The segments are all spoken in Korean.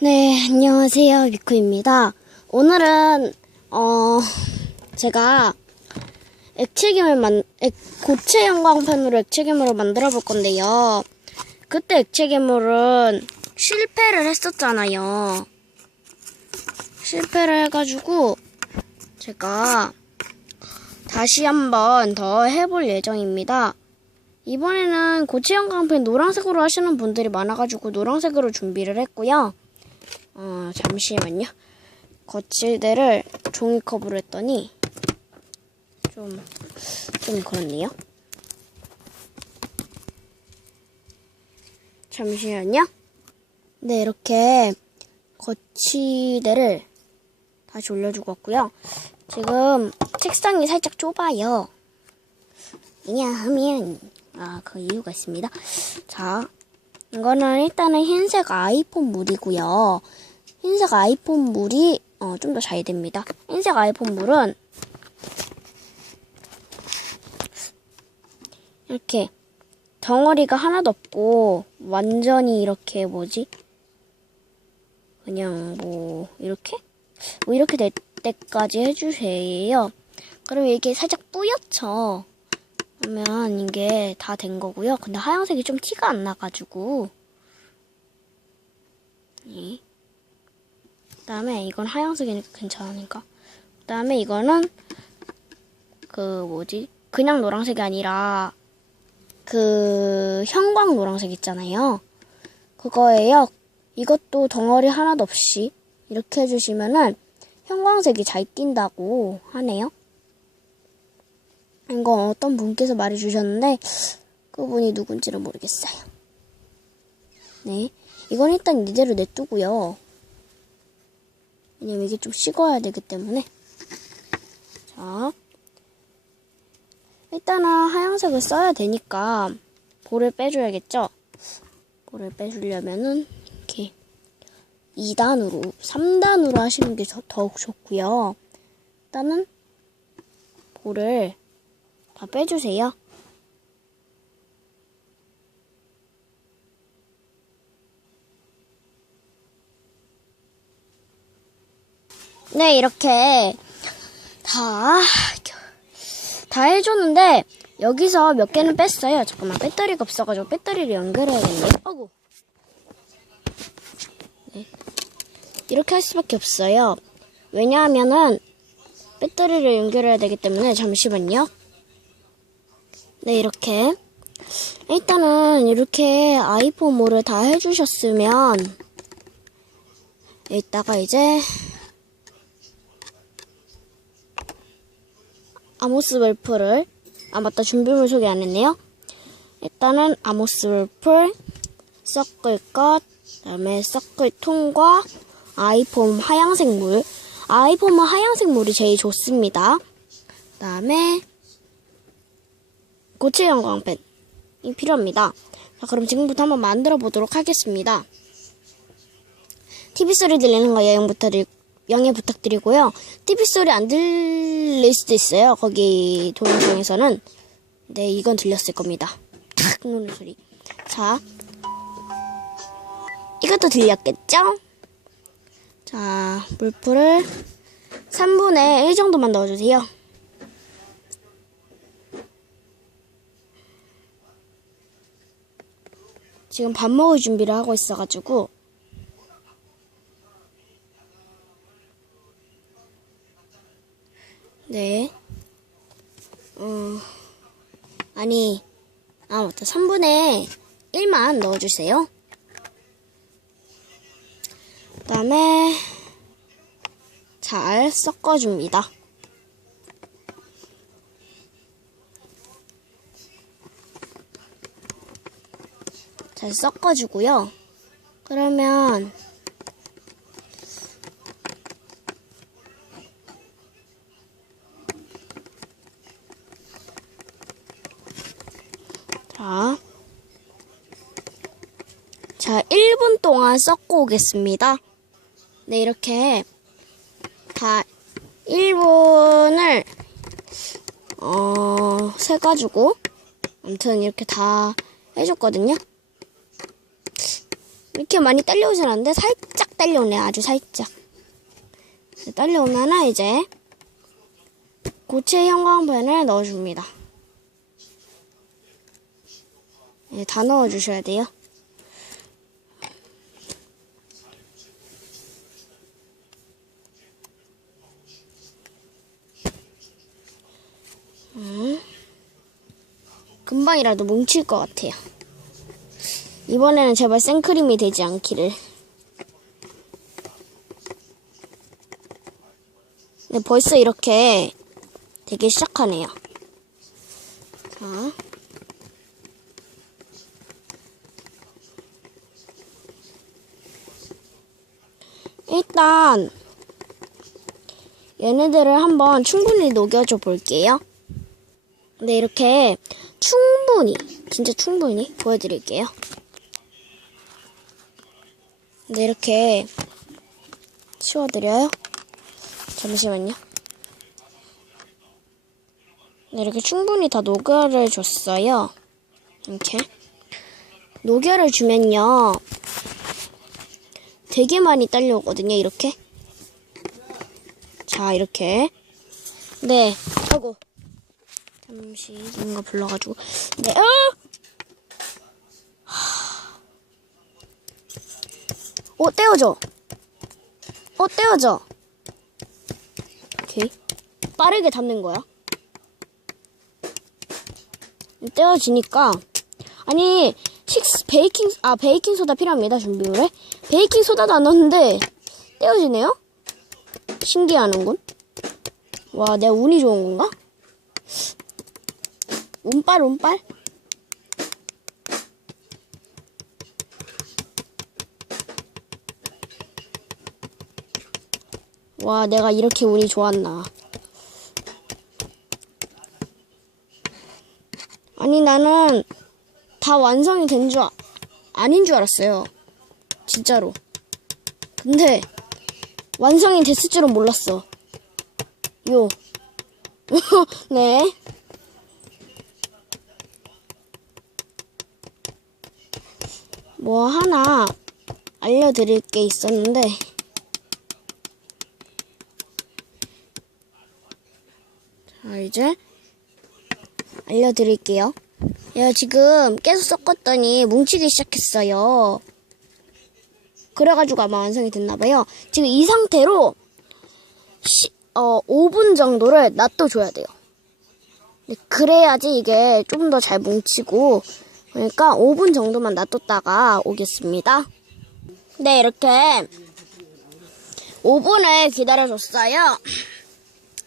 네, 안녕하세요. 미쿠입니다. 오늘은, 어, 제가 액체괴물 만, 액, 고체 형광펜으로 액체괴물을 만들어 볼 건데요. 그때 액체괴물은 실패를 했었잖아요. 실패를 해가지고, 제가 다시 한번 더 해볼 예정입니다. 이번에는 고체 형광펜 노란색으로 하시는 분들이 많아가지고 노란색으로 준비를 했고요. 어, 잠시만요. 거칠대를 종이컵으로 했더니 좀, 좀 그렇네요. 잠시만요. 네, 이렇게 거치대를 다시 올려주고 왔고요. 지금 책상이 살짝 좁아요. 왜냐하면, 아, 그 이유가 있습니다. 자, 이거는 일단은 흰색 아이폰 물이고요. 흰색 아이폰 물이 어, 좀 더 잘 됩니다. 흰색 아이폰 물은 이렇게 덩어리가 하나도 없고 완전히 이렇게 뭐지? 그냥 뭐 이렇게 뭐 이렇게 될 때까지 해주세요. 그럼 이게 살짝 뿌옇죠. 그러면 이게 다 된 거고요. 근데 하얀색이 좀 티가 안 나가지고 네. 그다음에 이건 하얀색이니까 괜찮으니까. 그다음에 이거는 그 뭐지? 그냥 노란색이 아니라 그 형광 노란색 있잖아요. 그거예요. 이것도 덩어리 하나도 없이 이렇게 해주시면은 형광색이 잘 띈다고 하네요. 이거 어떤 분께서 말해주셨는데 그분이 누군지는 모르겠어요. 네, 이건 일단 이대로 냅두고요. 왜냐면 이게 좀 식어야 되기 때문에 자 일단은 하얀색을 써야 되니까 볼을 빼줘야겠죠? 볼을 빼주려면은 이렇게 2단으로 3단으로 하시는 게 더- 더욱 좋고요. 일단은 볼을 다 빼주세요. 네, 이렇게 다, 다 해줬는데, 여기서 몇 개는 뺐어요. 잠깐만, 배터리가 없어가지고 배터리를 연결해야겠네. 어구. 네. 이렇게 할 수밖에 없어요. 왜냐하면은, 배터리를 연결해야 되기 때문에, 잠시만요. 네, 이렇게. 일단은, 이렇게 아이폰 모를 다 해주셨으면, 이따가 이제, 아모스 웰프를 아 맞다 준비물 소개 안 했네요. 일단은 아모스 웰프 섞을 것 그다음에 섞을 통과 아이폼 하양색 물 아이폼은 하양색 물이 제일 좋습니다. 그다음에 고체 형 광펜이 필요합니다. 자 그럼 지금부터 한번 만들어 보도록 하겠습니다. TV 소리 들리는 거 영영 부탁드리, 영예 부탁드리고요. TV 소리 안 들릴 수도 있어요. 거기 동영상에서는. 네, 이건 들렸을 겁니다. 탁 노는 소리. 자, 이것도 들렸겠죠? 자, 물풀을 3분의 1 정도만 넣어주세요. 지금 밥 먹을 준비를 하고 있어가지고 네. 어, 아니, 아, 맞다. 3분의 1만 넣어주세요. 그 다음에, 잘 섞어줍니다. 잘 섞어주고요. 그러면, 자. 자, 1분 동안 섞고 오겠습니다. 네, 이렇게 다 1분을 어, 세가지고 아무튼 이렇게 다 해줬거든요. 이렇게 많이 딸려오진 않는데 살짝 딸려오네, 아주 살짝. 네, 딸려오면은 이제 고체 형광펜을 넣어줍니다. 네, 다 넣어주셔야 돼요. 음, 금방이라도 뭉칠 것 같아요. 이번에는 제발 생크림이 되지 않기를. 네, 벌써 이렇게 되기 시작하네요. 자. 일단, 얘네들을 한번 충분히 녹여줘 볼게요. 네, 이렇게 충분히, 진짜 충분히 보여드릴게요. 네, 이렇게 치워드려요. 잠시만요. 네, 이렇게 충분히 다 녹여를 줬어요. 이렇게. 녹여를 주면요. 되게 많이 딸려오거든요, 이렇게. 자, 이렇게. 네, 아이고. 잠시 누군가 불러가지고. 네, 어! 하. 어, 떼어져. 어, 떼어져. 오케이. 빠르게 담는 거야. 떼어지니까. 아니, 식스, 베이킹, 아, 베이킹 소다 필요합니다, 준비물에. 베이킹 소다도 안 넣었는데, 떼어지네요? 신기하는군. 와, 내가 운이 좋은 건가? 운빨, 운빨? 와, 내가 이렇게 운이 좋았나. 아니, 나는 다 완성이 된 줄, 아- 아닌 줄 알았어요. 진짜로. 근데, 완성이 됐을 줄은 몰랐어. 요. 네. 뭐 하나 알려드릴 게 있었는데, 자, 이제 알려드릴게요. 얘가 지금 계속 섞었더니 뭉치기 시작했어요. 그래가지고 아마 완성이 됐나봐요. 지금 이 상태로 시, 어, 5분 정도를 놔둬줘야 돼요. 네, 그래야지 이게 좀 더 잘 뭉치고 그러니까 5분 정도만 놔뒀다가 오겠습니다. 네, 이렇게 5분을 기다려줬어요.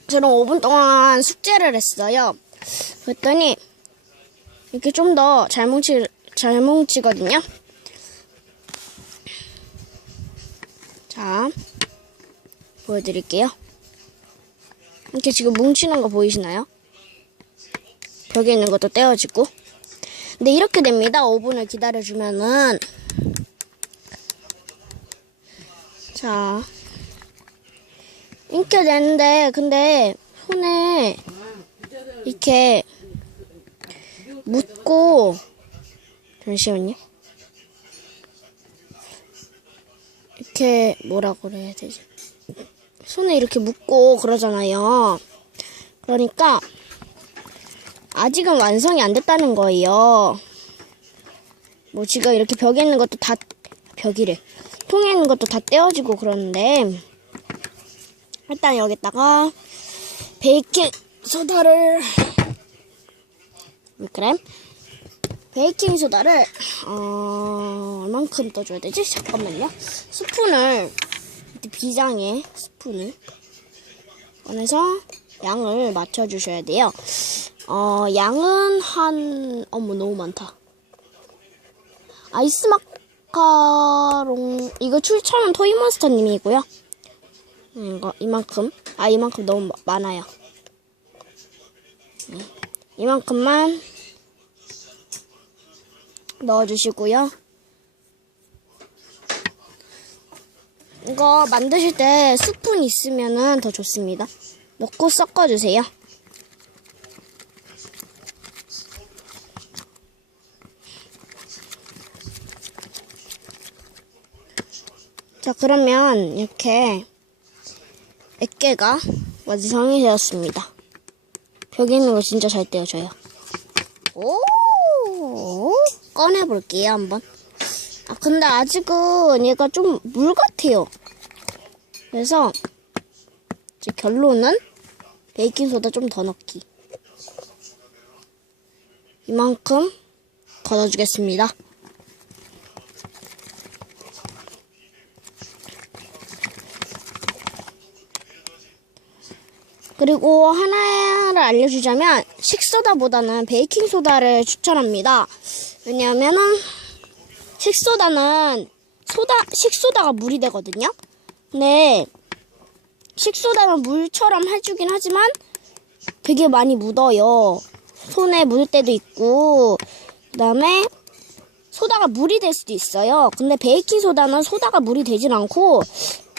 저는 5분 동안 숙제를 했어요. 그랬더니 이렇게 좀 더 잘 뭉치 잘 뭉치거든요. 자, 보여드릴게요. 이렇게 지금 뭉치는 거 보이시나요? 벽에 있는 것도 떼어지고. 근데 이렇게 됩니다. 5분을 기다려주면은. 자, 이렇게 되는데, 근데 손에 이렇게 묻고, 잠시만요. 이렇게 뭐라 그래야 되지? 손에 이렇게 묻고 그러잖아요. 그러니까 아직은 완성이 안 됐다는 거예요. 뭐 지금 이렇게 벽에 있는 것도 다 벽이래. 통에 있는 것도 다 떼어지고 그러는데 일단 여기다가 베이킹 소다를 그래? 베이킹 소다를 어 얼만큼 떠줘야 되지? 잠깐만요. 스푼을 비장에 스푼을 꺼내서 양을 맞춰주셔야 돼요. 어 양은 한 어머 너무 많다. 아이스 마카롱 이거 출처는 토이몬스터님이고요. 음, 이거 이만큼 아 이만큼 너무 마- 많아요. 네, 이만큼만 넣어주시고요. 이거 만드실 때 스푼 있으면은 더 좋습니다. 넣고 섞어주세요. 자, 그러면 이렇게 액계가 완성이 되었습니다. 벽에 있는 거 진짜 잘 떼어져요. 오, 꺼내볼게요, 한번. 아, 근데 아직은 얘가 좀 물 같아요. 그래서, 제 결론은 베이킹소다 좀 더 넣기. 이만큼 더 넣어주겠습니다. 그리고 하나를 알려주자면 식소다보다는 베이킹소다를 추천합니다. 왜냐하면은 식소다는 소다 식소다가 물이 되거든요. 근데 식소다는 물처럼 해주긴 하지만 되게 많이 묻어요. 손에 묻을 때도 있고 그다음에 소다가 물이 될 수도 있어요. 근데 베이킹 소다는 소다가 물이 되진 않고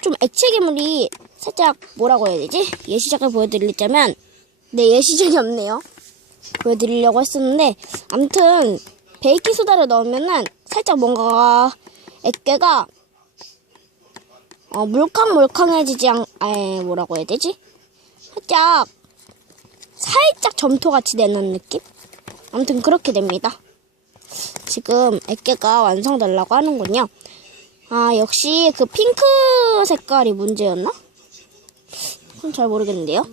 좀 액체 괴물이 살짝 뭐라고 해야 되지? 예시작을 보여드리자면 네 예시작이 없네요. 보여드리려고 했었는데 아무튼 베이킹 소다를 넣으면은 살짝 뭔가 액괴가 어, 물캉물캉해지지 않, 에, 뭐라고 해야 되지? 살짝, 살짝 점토같이 되는 느낌? 아무튼 그렇게 됩니다. 지금 액계가 완성되려고 하는군요. 아, 역시 그 핑크 색깔이 문제였나? 그건 잘 모르겠는데요.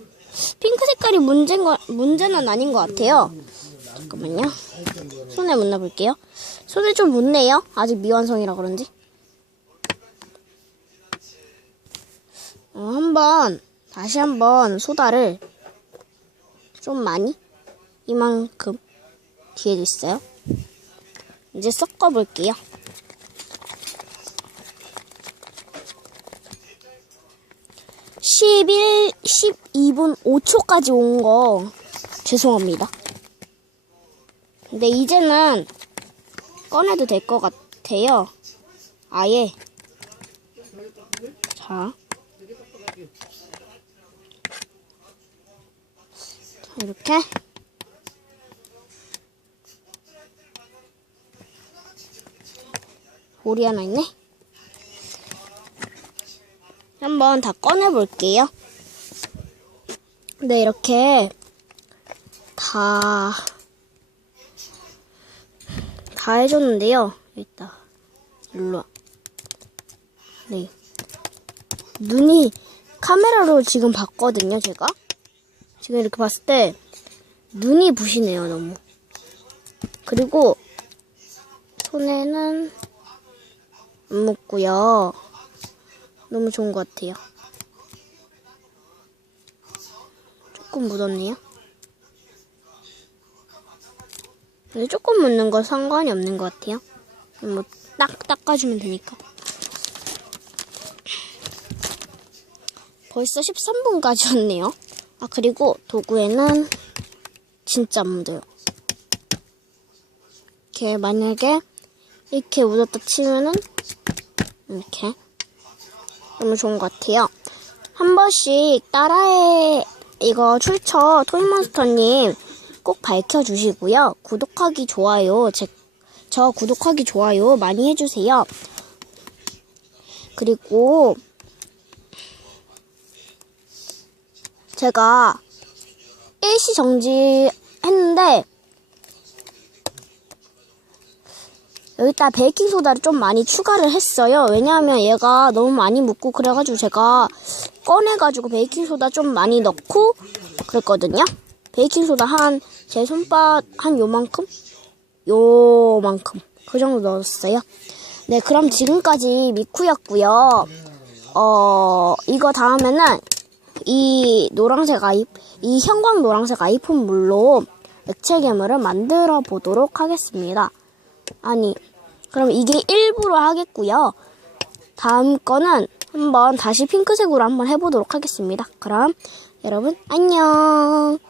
핑크 색깔이 문제인 거, 문제는 아닌 것 같아요. 잠깐만요. 손에 묻어볼게요. 손에 좀 묻네요. 아직 미완성이라 그런지. 어, 한번 다시 한번 소다를 좀 많이 이만큼 뒤에도 있어요. 이제 섞어 볼게요. (11) (12분) (5초까지) 온 거 죄송합니다. 근데 이제는 꺼내도 될 것 같아요. 아예 자. 자, 이렇게. 볼이 하나 있네. 한번 다 꺼내볼게요. 네, 이렇게 다, 다 해줬는데요. 일단, 일로 와. 네. 눈이 카메라로 지금 봤거든요, 제가. 지금 이렇게 봤을 때 눈이 부시네요, 너무. 그리고 손에는 안 묻고요. 너무 좋은 것 같아요. 조금 묻었네요. 근데 조금 묻는 거 상관이 없는 것 같아요. 뭐 딱 닦아주면 되니까. 벌써 13분까지 왔네요. 아, 그리고 도구에는 진짜 안 묻어요. 이렇게 만약에 이렇게 묻었다 치면은 이렇게 너무 좋은 것 같아요. 한 번씩 따라해 이거 출처 토이몬스터님 꼭 밝혀주시고요. 구독하기 좋아요. 제, 저 구독하기 좋아요 많이 해주세요. 그리고 제가 일시 정지 했는데 여기다 베이킹소다를 좀 많이 추가를 했어요. 왜냐하면 얘가 너무 많이 묻고 그래가지고 제가 꺼내가지고 베이킹소다 좀 많이 넣고 그랬거든요. 베이킹소다 한 제 손바닥 한 요만큼? 요만큼 그 정도 넣었어요. 네 그럼 지금까지 미쿠였고요. 어 이거 다음에는 이 노란색 아이, 이 형광 노란색 아이폰 물로 액체 괴물을 만들어 보도록 하겠습니다. 아니, 그럼 이게 일부러 하겠고요. 다음 거는 한번 다시 핑크색으로 한번 해보도록 하겠습니다. 그럼 여러분 안녕.